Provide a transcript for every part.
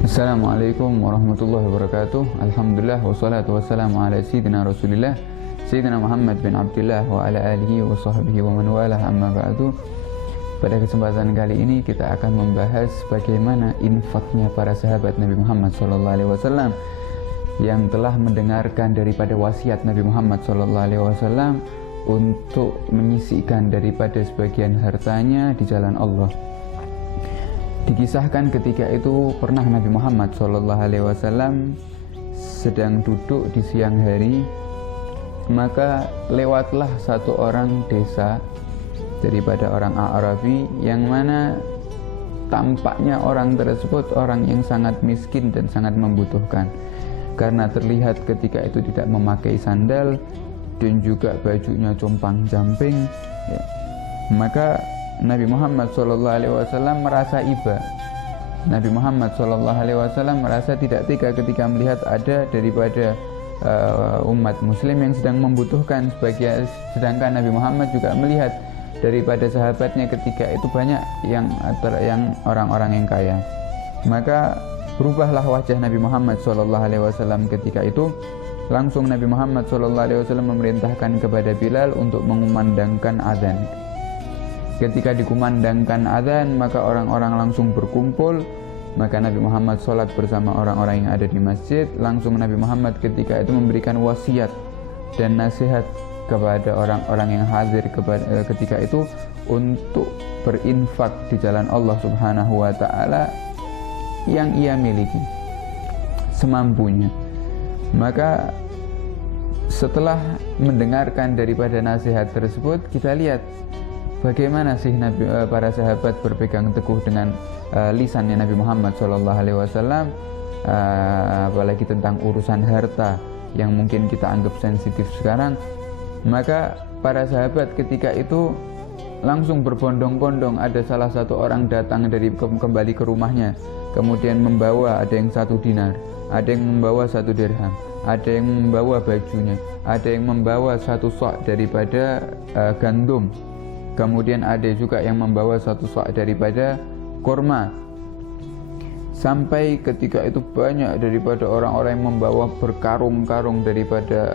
Assalamualaikum warahmatullahi wabarakatuh. Alhamdulillah wassalatu wassalamu ala sayyidina Rasulillah Sayyidina Muhammad bin Abdullah wa ala alihi wa sahbihi wa man walah, amma ba'du. Pada kesempatan kali ini kita akan membahas bagaimana infaknya para sahabat Nabi Muhammad SAW yang telah mendengarkan daripada wasiat Nabi Muhammad SAW untuk menyisihkan daripada sebagian hartanya di jalan Allah. Dikisahkan ketika itu pernah Nabi Muhammad SAW sedang duduk di siang hari, maka lewatlah satu orang desa daripada orang Arabi, yang mana tampaknya orang tersebut orang yang sangat miskin dan sangat membutuhkan, karena terlihat ketika itu tidak memakai sandal dan juga bajunya compang-camping ya. Maka Nabi Muhammad SAW merasa iba. Nabi Muhammad SAW merasa tidak tega ketika melihat ada daripada umat muslim yang sedang membutuhkan, sedangkan Nabi Muhammad juga melihat daripada sahabatnya ketika itu banyak yang orang-orang yang kaya. Maka berubahlah wajah Nabi Muhammad SAW ketika itu. Langsung Nabi Muhammad SAW memerintahkan kepada Bilal untuk mengumandangkan azan. Ketika dikumandangkan azan, maka orang-orang langsung berkumpul. Maka Nabi Muhammad sholat bersama orang-orang yang ada di masjid. Langsung Nabi Muhammad ketika itu memberikan wasiat dan nasihat kepada orang-orang yang hadir ketika itu untuk berinfak di jalan Allah Subhanahu wa Ta'ala yang ia miliki semampunya. Maka setelah mendengarkan daripada nasihat tersebut, kita lihat bagaimana sih para sahabat berpegang teguh dengan lisannya Nabi Muhammad SAW, apalagi tentang urusan harta yang mungkin kita anggap sensitif sekarang. Maka para sahabat ketika itu langsung berbondong-bondong. Ada salah satu orang datang kembali ke rumahnya, kemudian membawa, ada yang 1 dinar, ada yang membawa 1 dirham, ada yang membawa bajunya, ada yang membawa 1 sok daripada gandum. Kemudian ada juga yang membawa 1 sok daripada kurma. Sampai ketika itu banyak daripada orang-orang yang membawa berkarung-karung daripada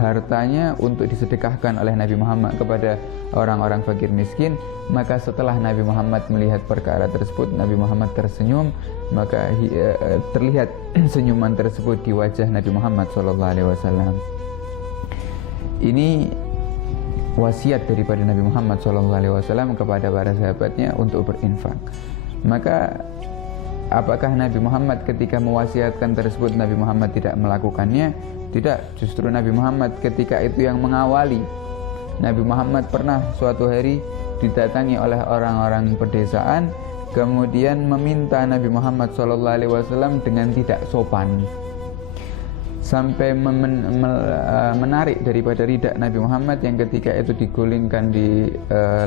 hartanya untuk disedekahkan oleh Nabi Muhammad kepada orang-orang fakir miskin. Maka setelah Nabi Muhammad melihat perkara tersebut, Nabi Muhammad tersenyum. Maka terlihat senyuman tersebut di wajah Nabi Muhammad SAW. Ini wasiat daripada Nabi Muhammad SAW kepada para sahabatnya untuk berinfak. Maka apakah Nabi Muhammad ketika mewasiatkan tersebut Nabi Muhammad tidak melakukannya? Tidak, justru Nabi Muhammad ketika itu yang mengawali. Nabi Muhammad pernah suatu hari didatangi oleh orang-orang pedesaan, kemudian meminta Nabi Muhammad SAW dengan tidak sopan, sampai menarik daripada ridak Nabi Muhammad yang ketika itu digulingkan di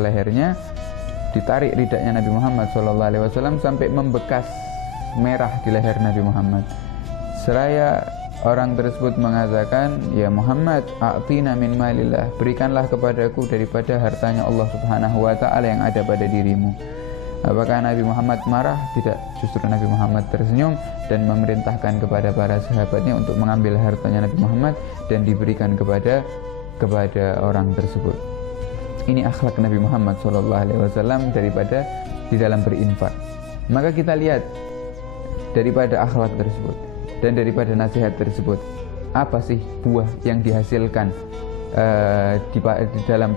lehernya. Ditarik ridaknya Nabi Muhammad SAW sampai membekas merah di leher Nabi Muhammad. Seraya orang tersebut mengatakan, "Ya Muhammad, a'tina min malillah, berikanlah kepadaku daripada hartanya Allah Subhanahu wa Ta'ala yang ada pada dirimu." Apakah Nabi Muhammad marah? Tidak, justru Nabi Muhammad tersenyum dan memerintahkan kepada para sahabatnya untuk mengambil hartanya Nabi Muhammad dan diberikan kepada orang tersebut. Ini akhlak Nabi Muhammad SAW daripada di dalam berinfak. Maka kita lihat daripada akhlak tersebut dan daripada nasihat tersebut, apa sih buah yang dihasilkan di dalam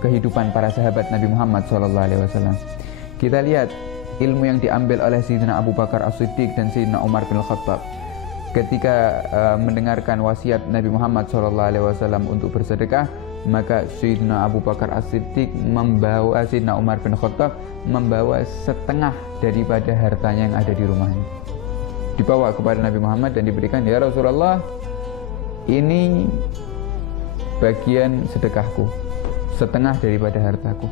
kehidupan para sahabat Nabi Muhammad SAW. Kita lihat ilmu yang diambil oleh Sayyidina Abu Bakar As-Siddiq dan Sayyidina Umar bin Khattab ketika mendengarkan wasiat Nabi Muhammad SAW untuk bersedekah. Maka Sayyidina Abu Bakar As-Siddiq membawa, Sayyidina Umar bin Khattab membawa setengah daripada hartanya yang ada di rumahnya, dibawa kepada Nabi Muhammad dan diberikan, "Ya Rasulullah, ini bagian sedekahku, setengah daripada hartaku."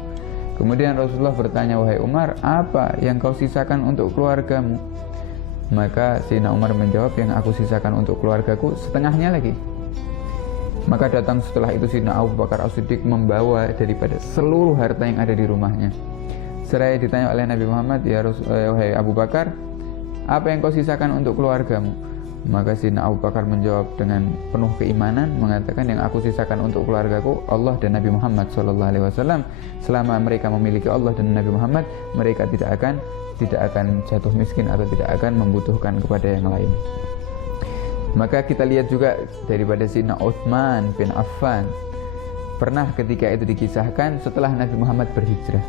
Kemudian Rasulullah bertanya, "Wahai Umar, apa yang kau sisakan untuk keluargamu?" Maka Sayyidina Umar menjawab, "Yang aku sisakan untuk keluargaku setengahnya lagi." Maka datang setelah itu Sayyidina Abu Bakar As-Siddiq membawa daripada seluruh harta yang ada di rumahnya. Seraya ditanya oleh Nabi Muhammad, "Ya Wahai Abu Bakar, apa yang kau sisakan untuk keluargamu? Maka Sayyidina Abu Bakar menjawab dengan penuh keimanan, mengatakan yang aku sisakan untuk keluargaku Allah dan Nabi Muhammad SAW. Selama mereka memiliki Allah dan Nabi Muhammad, mereka tidak akan jatuh miskin atau tidak akan membutuhkan kepada yang lain. Maka kita lihat juga daripada Sayyidina Utsman bin Affan, pernah ketika itu dikisahkan setelah Nabi Muhammad berhijrah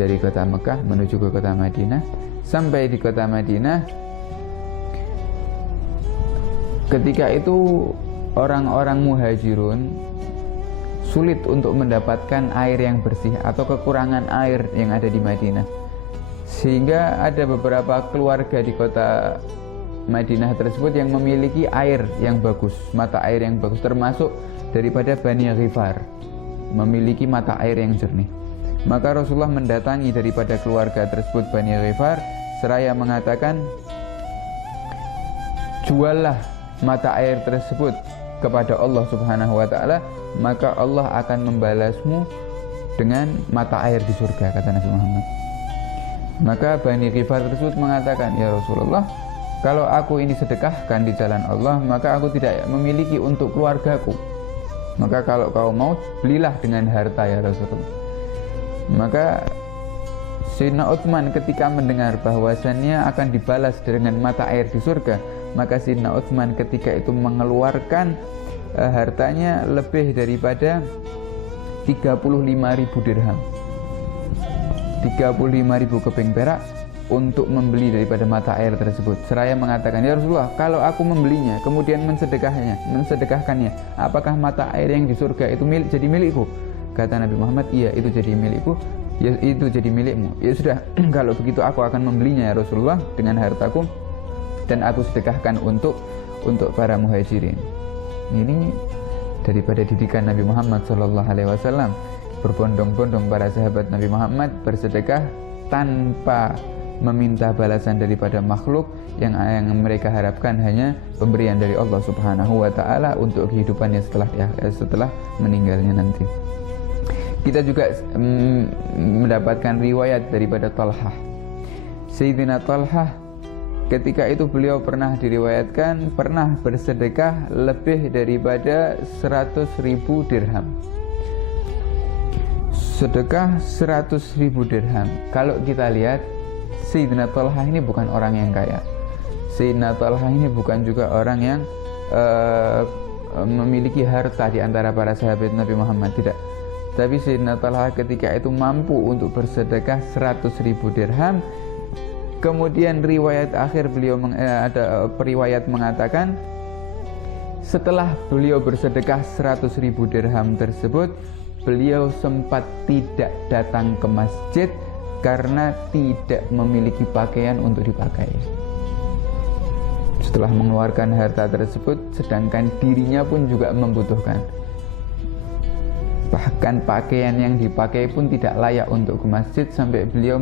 dari kota Mekah menuju ke kota Madinah. Sampai di kota Madinah, ketika itu orang-orang muhajirun sulit untuk mendapatkan air yang bersih atau kekurangan air yang ada di Madinah, sehingga ada beberapa keluarga di kota Madinah tersebut yang memiliki air yang bagus, mata air yang bagus, termasuk daripada Bani Ghifar, memiliki mata air yang jernih. Maka Rasulullah mendatangi daripada keluarga tersebut, Bani Ghifar, seraya mengatakan, juallah mata air tersebut kepada Allah Subhanahu wa ta'ala, maka Allah akan membalasmu dengan mata air di surga, kata Nabi Muhammad. Maka Bani Ghifar tersebut mengatakan, ya Rasulullah, kalau aku ini sedekahkan di jalan Allah, maka aku tidak memiliki untuk keluargaku. Maka kalau kau mau, belilah dengan harta ya Rasulullah. Maka Sayyidina Utsman ketika mendengar bahwasannya akan dibalas dengan mata air di surga, maka Sayyidina Utsman ketika itu mengeluarkan hartanya lebih daripada 35.000 dirham, 35.000 keping perak, untuk membeli daripada mata air tersebut. Seraya mengatakan, ya Rasulullah, kalau aku membelinya kemudian mensedekahkannya, apakah mata air yang di surga itu jadi milikku? Kata Nabi Muhammad, iya, itu jadi milikku. Ya, itu jadi milikmu. Ya sudah, kalau begitu aku akan membelinya ya Rasulullah dengan hartaku, dan aku sedekahkan untuk para muhajirin. Ini daripada didikan Nabi Muhammad SAW. Berbondong-bondong para sahabat Nabi Muhammad bersedekah tanpa meminta balasan daripada makhluk, yang mereka harapkan hanya pemberian dari Allah Subhanahu wa ta'ala untuk kehidupannya setelah meninggalnya nanti. Kita juga mendapatkan riwayat daripada Talhah. Sayyidina Talhah ketika itu beliau pernah diriwayatkan pernah bersedekah lebih daripada 100.000 dirham. Sedekah 100.000 dirham. Kalau kita lihat, Sayyidina Talhah ini bukan orang yang kaya. Sayyidina Talhah ini bukan juga orang yang memiliki harta di antara para sahabat Nabi Muhammad, tidak. Tapi Sayyidina Talhah ketika itu mampu untuk bersedekah 100.000 dirham. Kemudian riwayat akhir beliau ada periwayat mengatakan, setelah beliau bersedekah 100.000 dirham tersebut, beliau sempat tidak datang ke masjid karena tidak memiliki pakaian untuk dipakai. Setelah mengeluarkan harta tersebut, sedangkan dirinya pun juga membutuhkan. Bahkan pakaian yang dipakai pun tidak layak untuk ke masjid, sampai beliau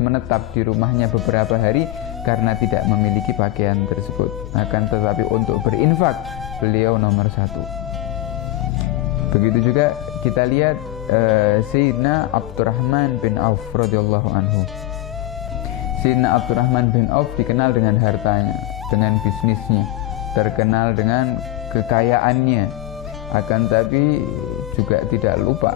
menetap di rumahnya beberapa hari karena tidak memiliki pakaian tersebut. Akan tetapi untuk berinfak, beliau nomor satu. Begitu juga kita lihat Sayyidina Abdurrahman bin Auf radhiyallahu anhu. Sayyidina Abdurrahman bin Auf dikenal dengan hartanya, dengan bisnisnya, terkenal dengan kekayaannya. Akan tapi juga tidak lupa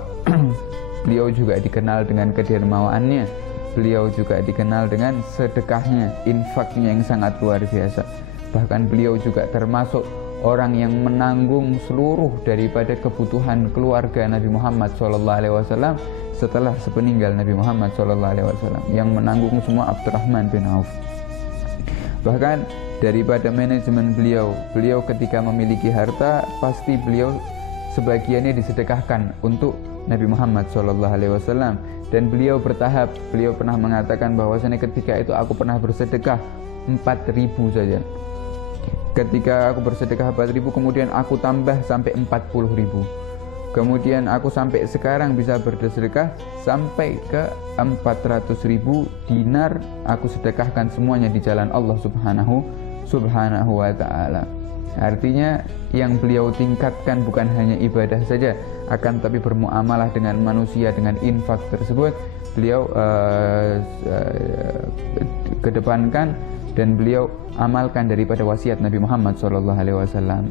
beliau juga dikenal dengan kedermawaannya. Beliau juga dikenal dengan sedekahnya, infaknya yang sangat luar biasa. Bahkan beliau juga termasuk orang yang menanggung seluruh daripada kebutuhan keluarga Nabi Muhammad SAW setelah sepeninggal Nabi Muhammad SAW. Yang menanggung semua Abdurrahman bin Auf. Bahkan daripada manajemen beliau ketika memiliki harta, pasti beliau sebagiannya disedekahkan untuk Nabi Muhammad SAW. Dan beliau bertahap. Beliau pernah mengatakan bahwasanya ketika itu aku pernah bersedekah 4.000 saja. Ketika aku bersedekah 4.000, kemudian aku tambah sampai 40.000. Kemudian aku sampai sekarang bisa bersedekah sampai ke 400.000 dinar. Aku sedekahkan semuanya di jalan Allah Subhanahu wa ta'ala. Artinya yang beliau tingkatkan bukan hanya ibadah saja, akan tapi bermuamalah dengan manusia dengan infak tersebut. Beliau kedepankan dan beliau amalkan daripada wasiat Nabi Muhammad SAW.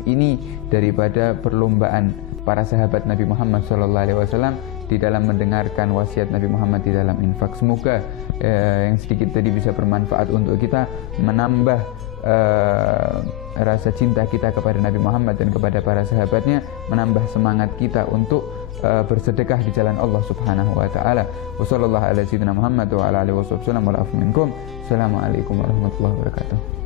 Ini daripada perlombaan para sahabat Nabi Muhammad SAW di dalam mendengarkan wasiat Nabi Muhammad di dalam infak. Semoga yang sedikit tadi bisa bermanfaat untuk kita, menambah rasa cinta kita kepada Nabi Muhammad dan kepada para sahabatnya, menambah semangat kita untuk bersedekah di jalan Allah Subhanahu wa taala. Wassallallahu ala sayyidina Muhammad wa ala alihi wasallam. Assalamualaikum warahmatullahi wabarakatuh.